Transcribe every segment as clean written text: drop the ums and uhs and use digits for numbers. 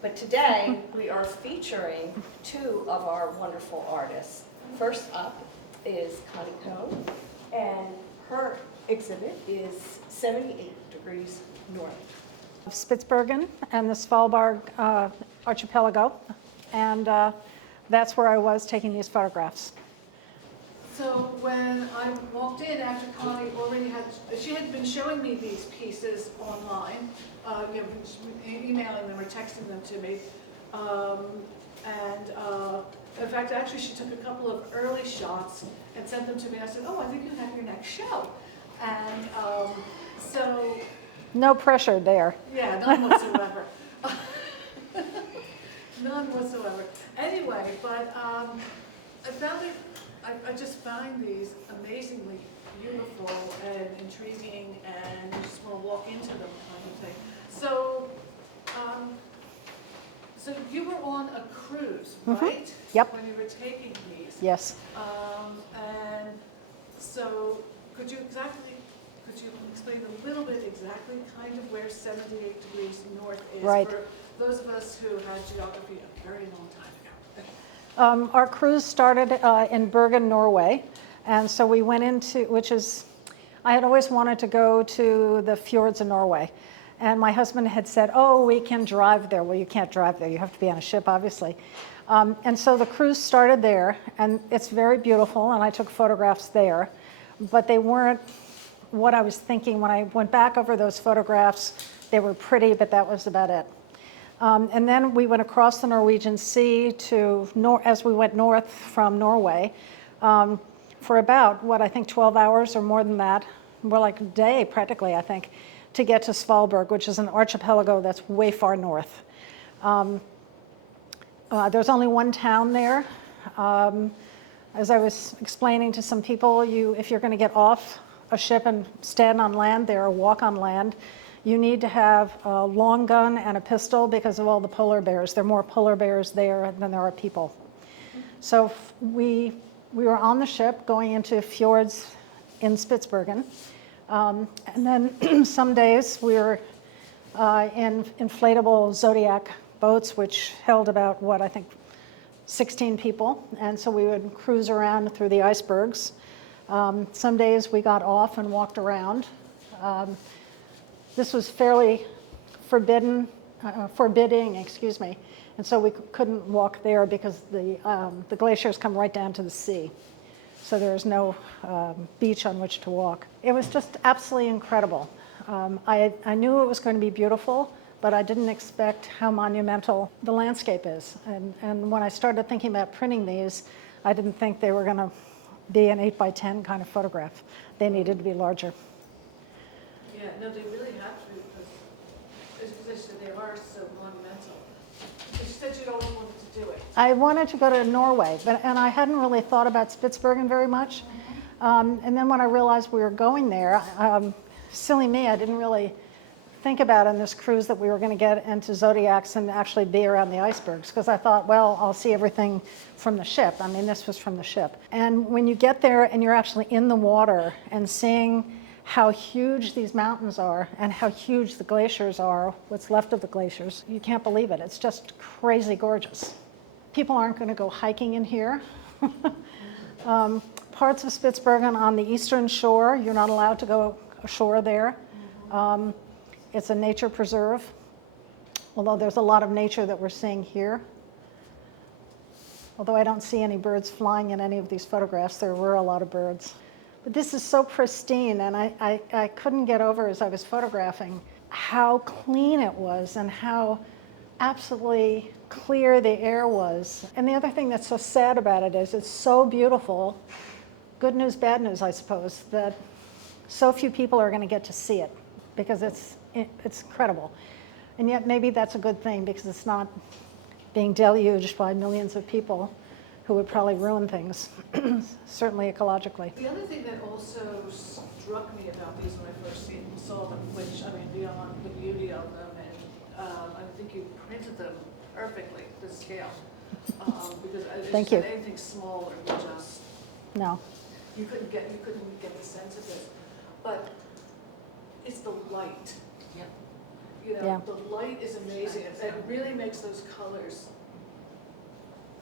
But today we are featuring two of our wonderful artists. First up is Connie Cone, and her exhibit is 78 degrees north. Spitsbergen and the Svalbard archipelago, and that's where I was taking these photographs. So when I walked in after Connie already she had been showing me these pieces online, emailing them or texting them to me. In fact, actually she took a couple of early shots and sent them to me. I said, oh, I think you have your next show. And so... No pressure there. Yeah, none whatsoever. None whatsoever. Anyway, but I found it, I just find these amazingly beautiful and intriguing, and you just want to walk into them kind of thing. So, so you were on a cruise, right? Mm-hmm. Yep. When you were taking these. Yes. And so, could you explain a little bit exactly kind of where 78 degrees north is? Right. For those of us who had geography a very long time ago. Our cruise started in Bergen, Norway, and so we went into, I had always wanted to go to the fjords of Norway, and my husband had said, oh, we can drive there. Well, you can't drive there, you have to be on a ship, obviously. And so the cruise started there, and it's very beautiful, and I took photographs there, but they weren't what I was thinking. When I went back over those photographs, they were pretty, but that was about it. And then we went across the Norwegian Sea as we went north from Norway for about, I think 12 hours or more than that, more like a day practically, I think, to get to Svalbard, which is an archipelago that's way far north. There's only one town there. As I was explaining to some people, if you're going to get off a ship and stand on land there or walk on land, you need to have a long gun and a pistol because of all the polar bears. There are more polar bears there than there are people. So we were on the ship going into fjords in Spitsbergen. And then some days we were in inflatable Zodiac boats, which held about, I think 16 people. And so we would cruise around through the icebergs. Some days we got off and walked around. This was fairly forbidding, and so we couldn't walk there because the glaciers come right down to the sea. So there was no beach on which to walk. It was just absolutely incredible. I knew it was going to be beautiful, but I didn't expect how monumental the landscape is. And when I started thinking about printing these, I didn't think they were going to be an 8x10 kind of photograph. They needed to be larger. Yeah, no, they really have to be, because as you said, they are so monumental. You said you'd always wanted to do it. I wanted to go to Norway, and I hadn't really thought about Spitsbergen very much. And then when I realized we were going there, silly me, I didn't really think about on this cruise that we were going to get into Zodiacs and actually be around the icebergs, because I thought, well, I'll see everything from the ship. I mean, this was from the ship. And when you get there and you're actually in the water and seeing how huge these mountains are and how huge the glaciers are, what's left of the glaciers, you can't believe it. It's just crazy gorgeous. People aren't going to go hiking in here. Parts of Spitsbergen on the eastern shore, you're not allowed to go ashore there. It's a nature preserve, although there's a lot of nature that we're seeing here. Although I don't see any birds flying in any of these photographs, there were a lot of birds. But this is so pristine, and I couldn't get over as I was photographing how clean it was and how absolutely clear the air was. And the other thing that's so sad about it is it's so beautiful, good news, bad news, I suppose, that so few people are going to get to see it because it's incredible. And yet maybe that's a good thing because it's not being deluged by millions of people who would probably ruin things, certainly ecologically. The other thing that also struck me about these when I first saw them, which, I mean, beyond the beauty of them, and I think you printed them perfectly to scale. Because Thank you. anything smaller would just, No. you couldn't get the sense of this. But it's the light. Yeah. You know, Yeah. the light is amazing. It really makes those colors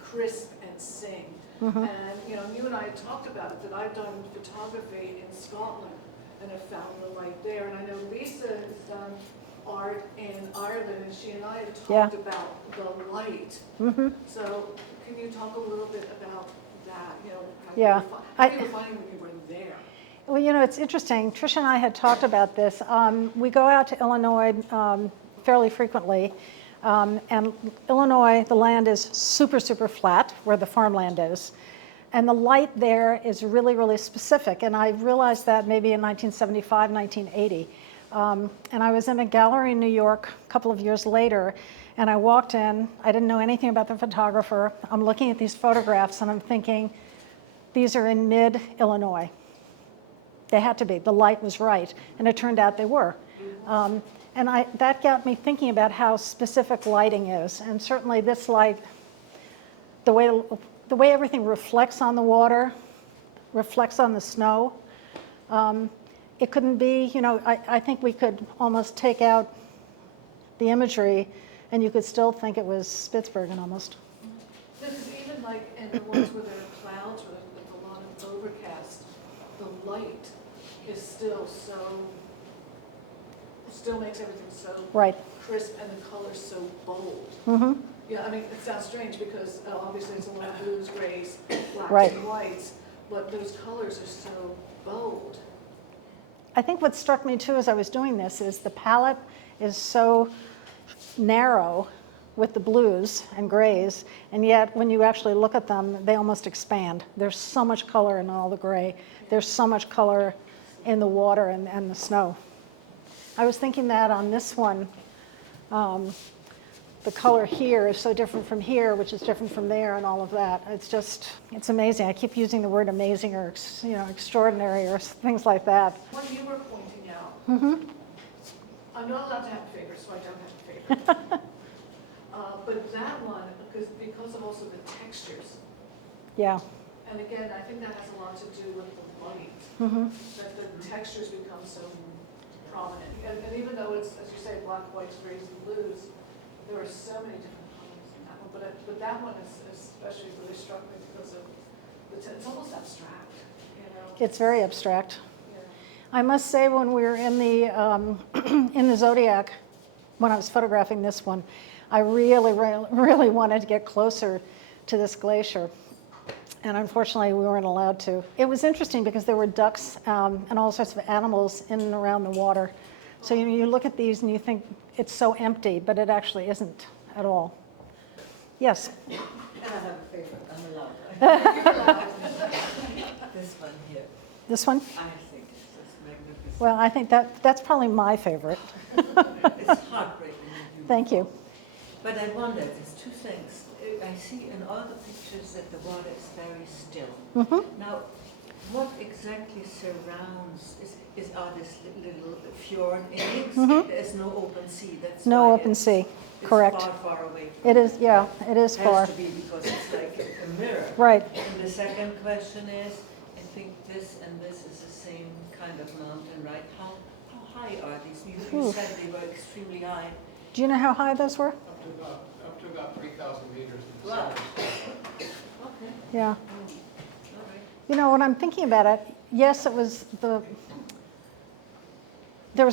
crisp and sing. Mhm. And, you know, you and I had talked about it, that I've done photography in Scotland and have found the light there. And I know Lisa has done art in Ireland, and she and I have Yeah. talked about the light. Mm-hmm. So can you talk a little bit about that, you know, how Yeah. you were finding when you were there? Well, you know, it's interesting. Trish and I had talked about this. We go out to Illinois fairly frequently. And Illinois, the land is super, super flat where the farmland is. And the light there is really, really specific. And I realized that maybe in 1975, 1980. And I was in a gallery in New York a couple of years later. And I walked in. I didn't know anything about the photographer. I'm looking at these photographs and I'm thinking, these are in mid-Illinois. They had to be. The light was right. And it turned out they were. And that got me thinking about how specific lighting is. And certainly this light, the way everything reflects on the water, reflects on the snow, it couldn't be, you know, I think we could almost take out the imagery and you could still think it was Spitsbergen almost. Because even like in the ones where there are clouds or with a lot of overcast, the light is still makes everything so Right. crisp and the color's so bold. Mm-hmm. Yeah, I mean, it sounds strange because obviously it's a lot of blues, grays, blacks, Right. and whites, but those colors are so bold. I think what struck me too as I was doing this is the palette is so narrow with the blues and grays, and yet when you actually look at them, they almost expand. There's so much color in all the gray. There's so much color in the water and the snow. I was thinking that on this one, the color here is so different from here, which is different from there, and all of that. It's amazing. I keep using the word amazing or extraordinary or things like that. What you were pointing out, Mm-hmm. I'm not allowed to have a favorite, so I don't have a favorite. But that one, because of also the textures, Yeah. and again, I think that has a lot to do with the light, Mm-hmm. that the textures become so prominent. And even though it's, as you say, black, whites, grays, and blues, there are so many different colors in that one. But that one is especially really struck me because of it's almost abstract, you know. It's very abstract. Yeah. I must say, when we were in the Zodiac, when I was photographing this one, I really, really, really wanted to get closer to this glacier. And unfortunately, we weren't allowed to. It was interesting because there were ducks and all sorts of animals in and around the water. So you look at these and you think it's so empty, but it actually isn't at all. Yes? And I have a favorite, I'm allowed. This one here, This one? I think it's just magnificent. Well, I think that's probably my favorite. It's heartbreaking. Thank you. But I wonder, there's two things. I see in all the pictures that the water is very still. Mm-hmm. Now, what exactly surrounds, are this little fjord inlets? Mhm. There's no open sea, that's No why open it's- sea, correct. It's far, far away. From It is, yeah, it is It far. has to be because it's like a mirror. Right. And the second question is, I think this and this is the same kind of mountain, right? How high are these? You Oof. said they were extremely high. Do you know how high those were? Up to about 3,000 meters. in the Wow. center. Okay, Yeah. all right. You know, when I'm thinking about it, yes, there was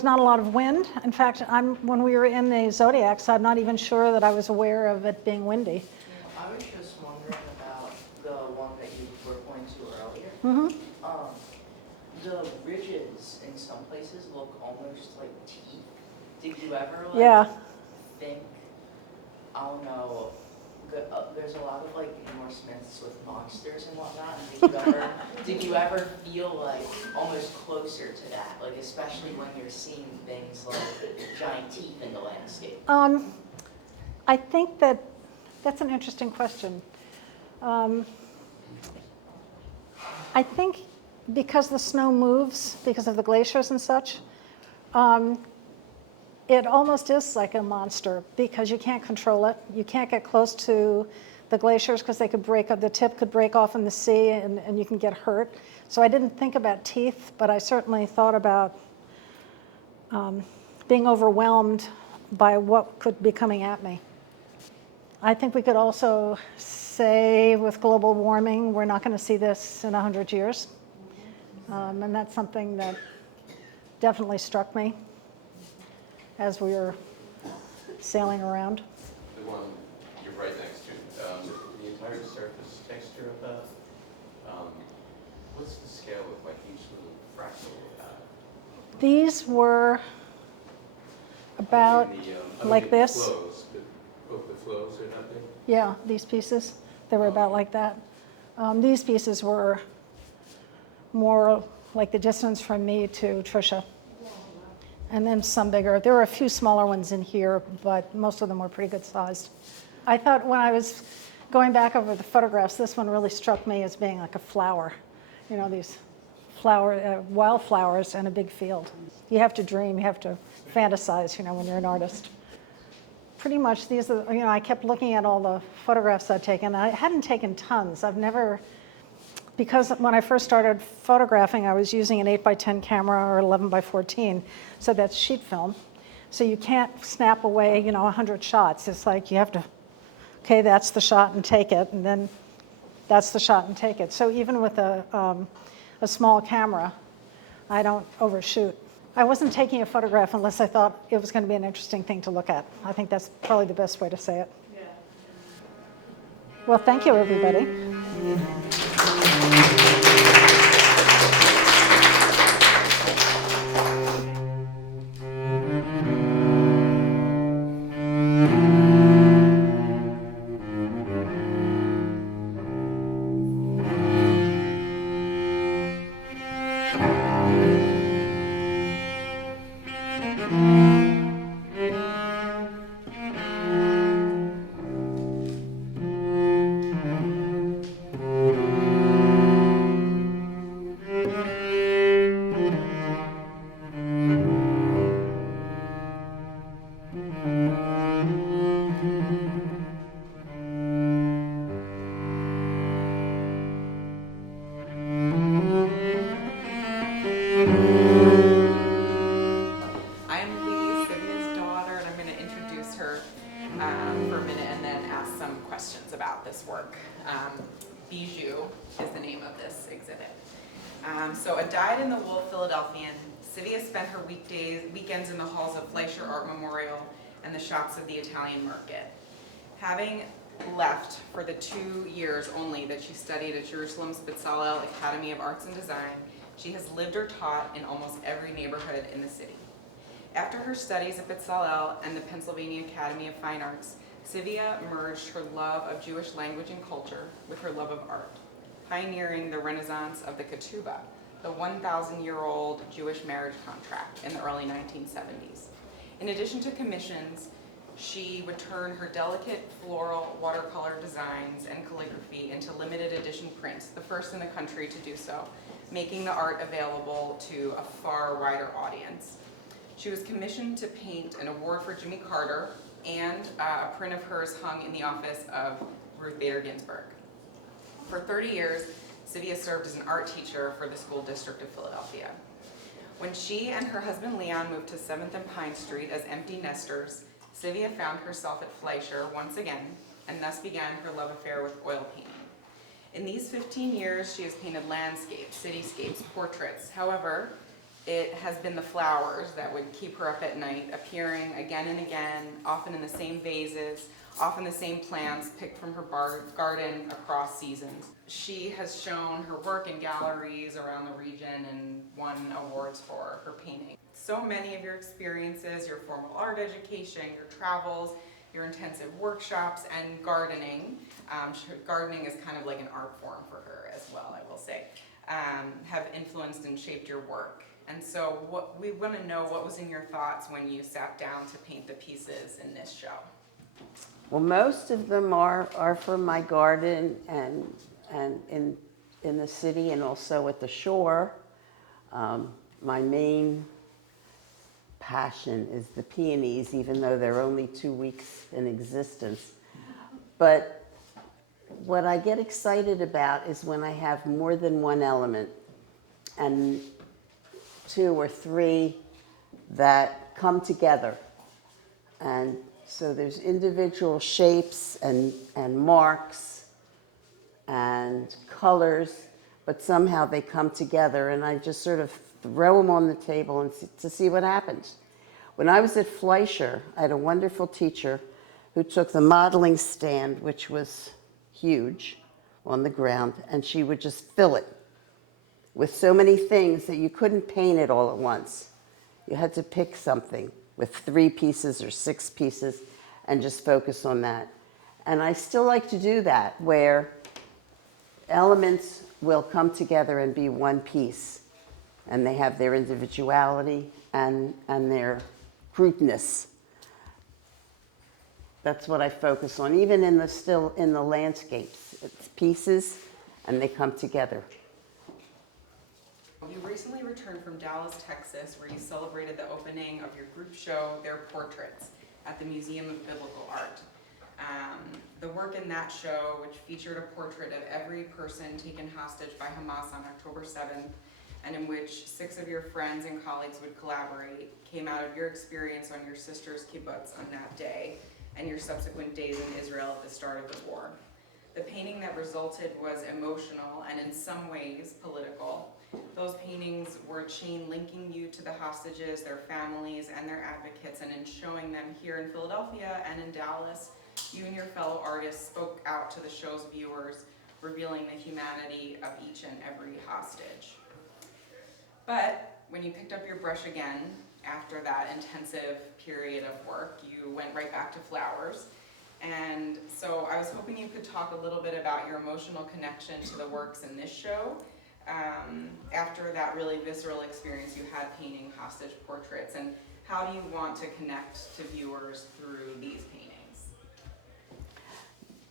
not a lot of wind. In fact, when we were in the Zodiacs, I'm not even sure that I was aware of it being windy. I was just wondering about the one that you were pointing to earlier. Mm-hmm. The ridges in some places look almost like teeth. Did you ever Yeah. think, I don't know, there's a lot of like Norse myths with monsters and whatnot. And did you ever feel like almost closer to that? Like especially when you're seeing things like giant teeth in the landscape. I think that's an interesting question. I think because the snow moves, because of the glaciers and such, it almost is like a monster because you can't control it. You can't get close to the glaciers because they could break, the tip could break off in the sea and you can get hurt. So I didn't think about teeth, but I certainly thought about being overwhelmed by what could be coming at me. I think we could also say with global warming, we're not going to see this in 100 years. And that's something that definitely struck me as we were sailing around. The one you're right next to, the entire surface texture of that, what's the scale of like each little fractal of that? These were about like this. Flows, both the flows are that big? Yeah, these pieces, they were about like that. These pieces were more like the distance from me to Trisha. And then some bigger. There were a few smaller ones in here, but most of them were pretty good sized. I thought when I was going back over the photographs, this one really struck me as being like a flower. You know, these wildflowers in a big field. You have to dream, you have to fantasize, you know, when you're an artist. Pretty much these are, you know, I kept looking at all the photographs I'd taken. I hadn't taken tons. I've never, because when I first started photographing, I was using an 8x10 camera or 11x14, so that's sheet film. So you can't snap away, you know, 100 shots. It's like you have to, okay, that's the shot and take it, and then that's the shot and take it. So even with a small camera, I don't overshoot. I wasn't taking a photograph unless I thought it was going to be an interesting thing to look at. I think that's probably the best way to say it. Yeah. Well, thank you, everybody. Bijoux is the name of this exhibit. So a dyed-in-the-wool Philadelphian, Sivia spent her weekends in the halls of Fleischer Art Memorial and the shops of the Italian market. Having left for the 2 years only that she studied at Jerusalem's Bezalel Academy of Arts and Design, she has lived or taught in almost every neighborhood in the city. After her studies at Bezalel and the Pennsylvania Academy of Fine Arts, Sivia merged her love of Jewish language and culture with her love of art, pioneering the renaissance of the ketubah, the 1,000-year-old Jewish marriage contract in the early 1970s. In addition to commissions, she would turn her delicate floral watercolor designs and calligraphy into limited edition prints, the first in the country to do so, making the art available to a far wider audience. She was commissioned to paint an award for Jimmy Carter, and a print of hers hung in the office of Ruth Bader Ginsburg. For 30 years, Sivia served as an art teacher for the school district of Philadelphia. When she and her husband Leon moved to 7th and Pine Street as empty nesters, Sivia found herself at Fleischer once again, and thus began her love affair with oil painting. In these 15 years, she has painted landscapes, cityscapes, portraits. However, it has been the flowers that would keep her up at night, appearing again and again, often in the same vases, often the same plants picked from her garden across seasons. She has shown her work in galleries around the region and won awards for her painting. So many of your experiences, your formal art education, your travels, your intensive workshops, and gardening. Gardening is kind of like an art form for her as well, I will say, have influenced and shaped your work. And so what we want to know, what was in your thoughts when you sat down to paint the pieces in this show? Well, most of them are from my garden and in the city and also at the shore. My main passion is the peonies, even though they're only 2 weeks in existence. But what I get excited about is when I have more than one element and 2 or 3 that come together. And so there's individual shapes and marks and colors, but somehow they come together, and I just sort of throw them on the table and to see what happens. When I was at Fleischer, I had a wonderful teacher who took the modeling stand, which was huge, on the ground, and she would just fill it with so many things that you couldn't paint it all at once. You had to pick something with 3 pieces or 6 pieces and just focus on that. And I still like to do that, where elements will come together and be one piece, and they have their individuality and their groupness. That's what I focus on, even in the landscapes. It's pieces and they come together. You recently returned from Dallas, Texas, where you celebrated the opening of your group show, Their Portraits, at the Museum of Biblical Art. The work in that show, which featured a portrait of every person taken hostage by Hamas on October 7th, and in which 6 of your friends and colleagues would collaborate, came out of your experience on your sister's kibbutz on that day, and your subsequent days in Israel at the start of the war. The painting that resulted was emotional and in some ways political. Those paintings were a chain linking you to the hostages, their families, and their advocates, and in showing them here in Philadelphia and in Dallas, you and your fellow artists spoke out to the show's viewers, revealing the humanity of each and every hostage. But when you picked up your brush again, after that intensive period of work, you went right back to flowers. And so I was hoping you could talk a little bit about your emotional connection to the works in this show, after that really visceral experience you had painting hostage portraits, and how do you want to connect to viewers through these paintings?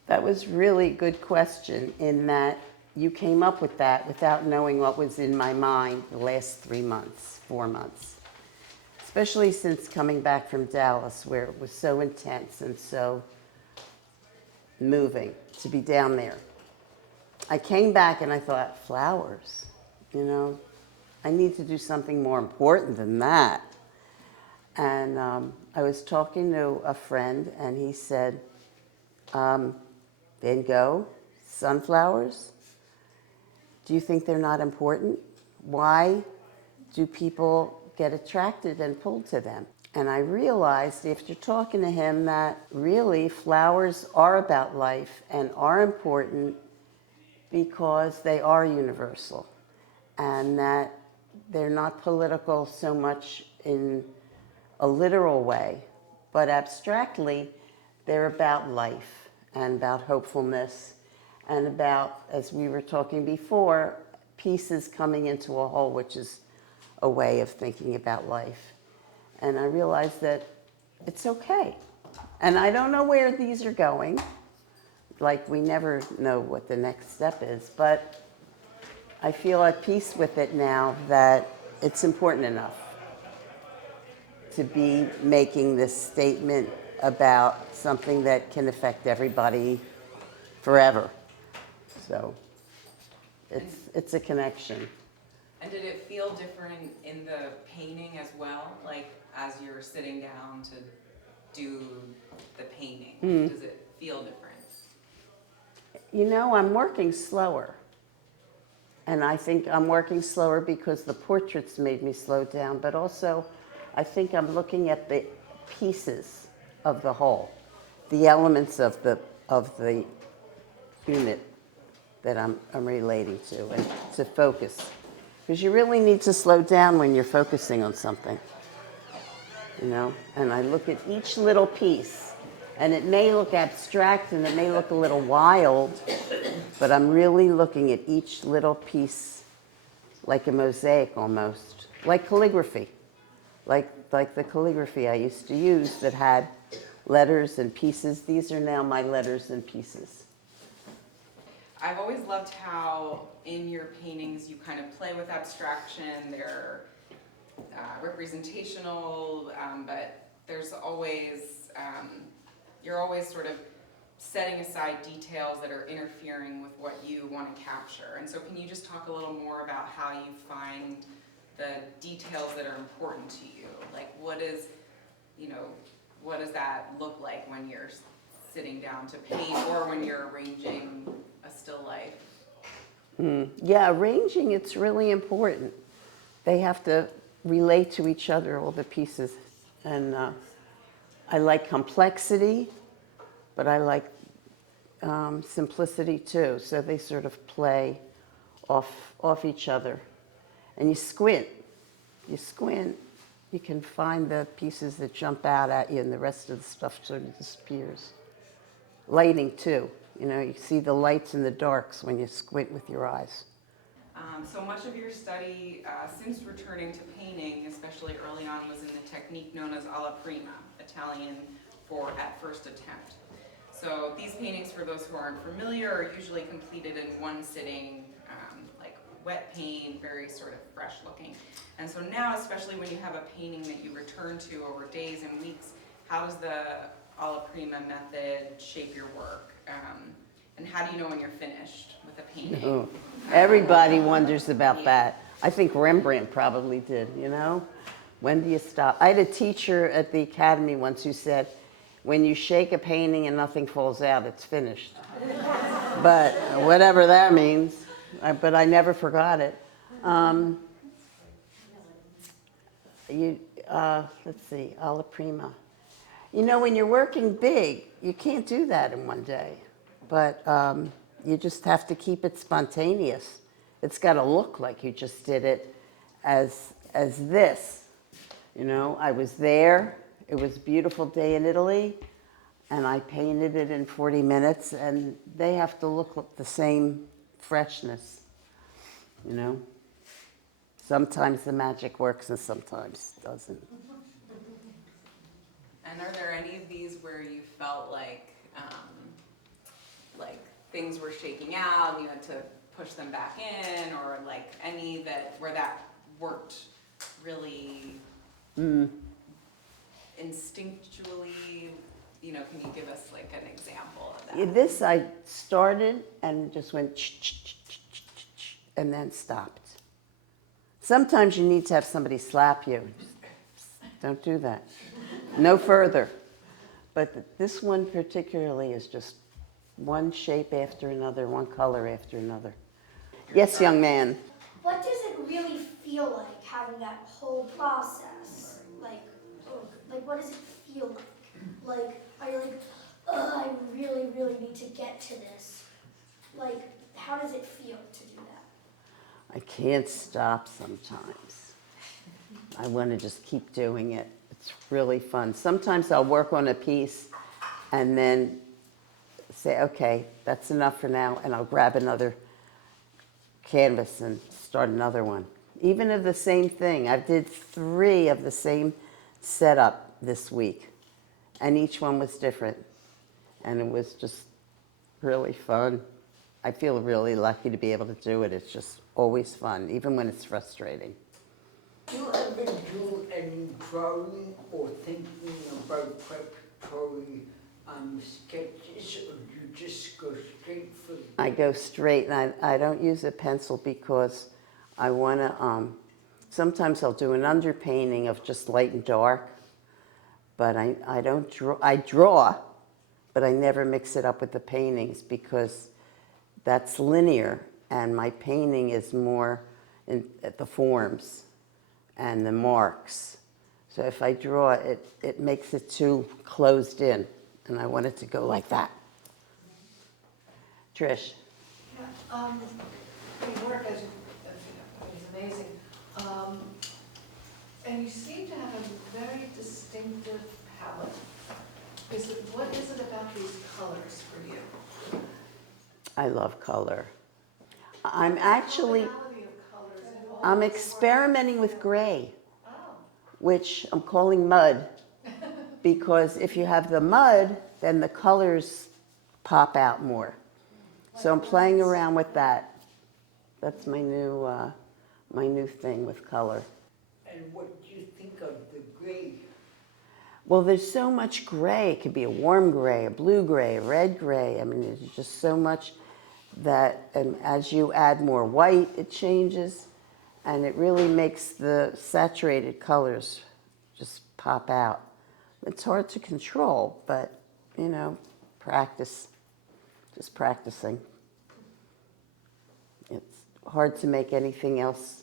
That was really a good question, in that you came up with that without knowing what was in my mind the last 3 months, 4 months. Especially since coming back from Dallas, where it was so intense and so moving to be down there. I came back and I thought, flowers, you know, I need to do something more important than that. And I was talking to a friend, and he said, Van Gogh, sunflowers, do you think they're not important? Why do people get attracted and pulled to them? And I realized after talking to him that really flowers are about life and are important because they are universal, and that they're not political so much in a literal way, but abstractly they're about life and about hopefulness and about, as we were talking before, pieces coming into a whole, which is a way of thinking about life. And I realized that it's okay. And I don't know where these are going. Like, we never know what the next step is, but I feel at peace with it now, that it's important enough to be making this statement about something that can affect everybody forever. So it's a connection. And did it feel different in the painting as well? Like, as you're sitting down to do the painting, does it feel different? You know, I'm working slower. And I think I'm working slower because the portraits made me slow down, but also I think I'm looking at the pieces of the whole, the elements of the unit that I'm relating to, and to focus. Because you really need to slow down when you're focusing on something, you know? And I look at each little piece And it may look abstract and it may look a little wild, but I'm really looking at each little piece like a mosaic almost, like calligraphy, like the calligraphy I used to use that had letters and pieces. These are now my letters and pieces. I've always loved how in your paintings you kind of play with abstraction. They're representational, but there's always, you're always sort of setting aside details that are interfering with what you want to capture. And so can you just talk a little more about how you find the details that are important to you? Like what is, you know, what does that look like when you're sitting down to paint or when you're arranging a still life? Yeah, arranging, it's really important. They have to relate to each other, all the pieces. And I like complexity, but I like simplicity too. So they sort of play off each other. And you squint, you can find the pieces that jump out at you and the rest of the stuff sort of disappears. Lighting too, you know, you see the lights and the darks when you squint with your eyes. So much of your study since returning to painting, especially early on, was in the technique known as alla prima, Italian for at first attempt. So these paintings, for those who aren't familiar, are usually completed in one sitting, like wet paint, very sort of fresh looking. And so now, especially when you have a painting that you return to over days and weeks, how does the alla prima method shape your work? And how do you know when you're finished with a painting? Oh, everybody wonders about that. I think Rembrandt probably did, you know? When do you stop? I had a teacher at the academy once who said, when you shake a painting and nothing falls out, it's finished. But whatever that means, but I never forgot it. Let's see, alla prima. You know, when you're working big, you can't do that in one day. But you just have to keep it spontaneous. It's got to look like you just did it as this. You know, I was there. It was a beautiful day in Italy, and I painted it in 40 minutes, and they have to look like the same freshness, you know. Sometimes the magic works and sometimes it doesn't. And are there any of these where you felt like things were shaking out and you had to push them back in, or like any that where that worked really instinctually? You know, can you give us like an example of that? Yeah, this I started and just went and then stopped. Sometimes you need to have somebody slap you. Don't do that. No further. But this one particularly is just one shape after another, one color after another. Yes, young man. What does it really feel like having that whole process? Like what does it feel like? Like, are you like, I really, really need to get to this? Like, how does it feel to do that? I can't stop sometimes. I want to just keep doing it. It's really fun. Sometimes I'll work on a piece and then say, okay, that's enough for now, and I'll grab another canvas and start another one. Even of the same thing. I did 3 of the same setup this week, and each one was different. And it was just really fun. I feel really lucky to be able to do it. It's just always fun, even when it's frustrating. Do you ever do any drawing or thinking about preparatory sketches, or do you just go straight for the... I go straight, and I don't use a pencil because I want to, sometimes I'll do an underpainting of just light and dark, but I don't draw. I draw, but I never mix it up with the paintings because that's linear, and my painting is more at the forms and the marks. So if I draw it, it makes it too closed in, and I want it to go like that. Trish. Yeah, your work is amazing. And you seem to have a very distinctive palette. what is it about these colors for you? I love color. I'm actually, Tonality of colors and all I'm this experimenting with gray, work. Oh, which I'm calling mud, because if you have the mud, then the colors pop out more. So I'm playing around with that. That's my new thing with color. And what do you think of the gray? Well, there's so much gray. It could be a warm gray, a blue gray, a red gray. I mean, there's just so much that, and as you add more white, it changes, and it really makes the saturated colors just pop out. It's hard to control, but, you know, practice, just practicing. It's hard to make anything else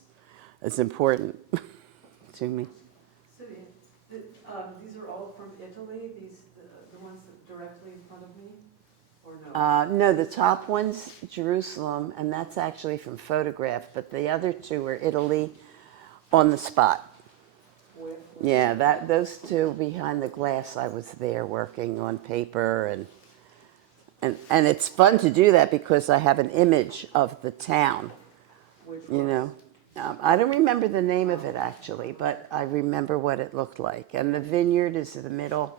as important to me. Sylvia, these are all from Italy, the ones directly in front of me, or no? No, the top one's Jerusalem, and that's actually from photograph, but the other two are Italy on the spot. Where? Yeah, those two behind the glass, I was there working on paper, and it's fun to do that because I have an image of the town, Which you know. I don't remember the name of it actually, but I remember what it looked like. And the vineyard is in the middle,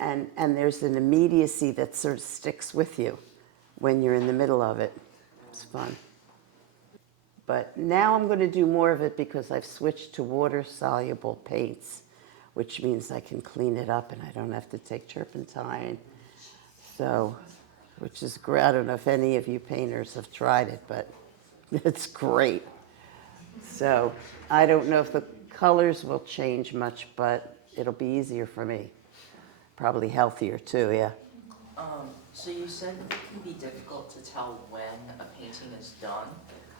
and there's an immediacy that sort of sticks with you when you're in the middle of it. It's fun. But now I'm going to do more of it because I've switched to water-soluble paints, which means I can clean it up and I don't have to take turpentine. So, which is great. I don't know if any of you painters have tried it, but it's great. So I don't know if the colors will change much, but it'll be easier for me. Probably healthier too, yeah. So you said it can be difficult to tell when a painting is done.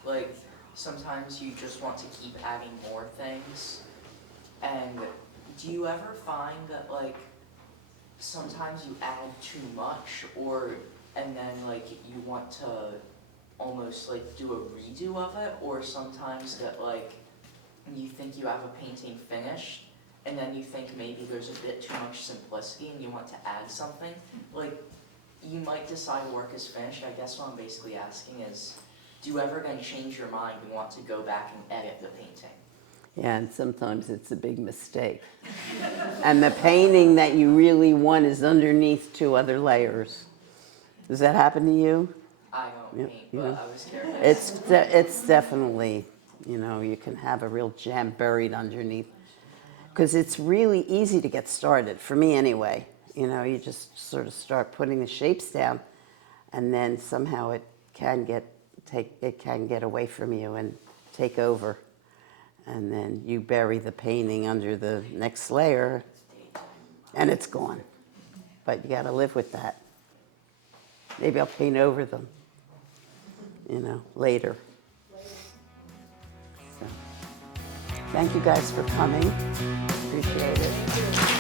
Like, sometimes you just want to keep adding more things. And do you ever find that, like, sometimes you add too much, and then, like, you want to almost, like, do a redo of it? Or sometimes that, like, you think you have a painting finished, and then you think maybe there's a bit too much simplicity and you want to add something? Like, you might decide work is finished. I guess what I'm basically asking is, do you ever then change your mind and want to go back and edit the painting? Yeah, and sometimes it's a big mistake. And the painting that you really want is underneath 2 other layers. Does that happen to you? I don't paint, but I was curious. It's definitely, you know, you can have a real gem buried underneath. Because it's really easy to get started, for me anyway. You know, you just sort of start putting the shapes down, and then somehow it can get away from you and take over. And then you bury the painting under the next layer, and it's gone. But you got to live with that. Maybe I'll paint over them, you know, later. So, thank you guys for coming. Appreciate it.